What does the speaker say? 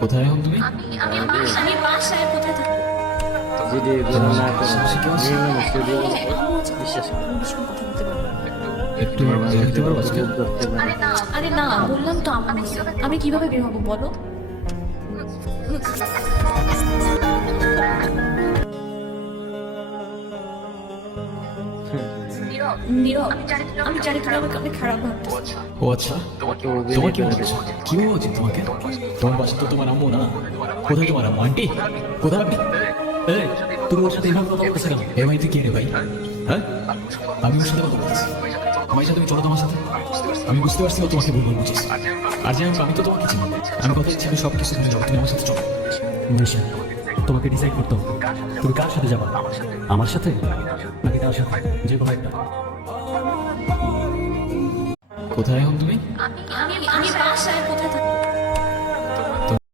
কোথায় এখন তুমি? আমি বাসায় কোথায় থাকবো? যদি এগুলো না করো হ্যাঁ, মানুষ যদি বিশ্বাস করো, ভীষণ কথা বলতে পারবো। একটু দেখতে পারবো আজকে? করতে পারে আরে না, বললাম তো আমি কিভাবে বের হবো বলো? নীরব, আমি জানি তুমি আমাকে অনেক খারাপ ভাবতেছো। ও আচ্ছা, তোমাকে তোমার কি মনে হচ্ছে? কি মনে হচ্ছে তোমাকে? তোমার বাসা তো তোমার আম্মু না। কোথায় তোমার আম্মু? আন্টি কোথায় আন্টি? এই, তুমি ওর সাথে এভাবে কথা বলতেছো কেন? এ ভাই তুই কে রে ভাই? হ্যাঁ, আমি ওর সাথে কথা বলতেছি। আমার সাথে তুমি চলো তোমার সাথে। আমি বুঝতে পারছি ও তোমাকে ভুল বুঝিস। আর যে আমি তো তোমাকে চিনি। আমি কথা দিচ্ছি আমি সব কিছু তুমি যাবো, তুমি আমার সাথে চলো। নিশা, তোমাকে ডিসাইড করতে হবে তুমি কার সাথে যাবা, আমার সাথে নাকি তার সাথে, যে কোনো একটা। কোথায় এখন তুমি? আমি বাসায় কোথায় থাকবো?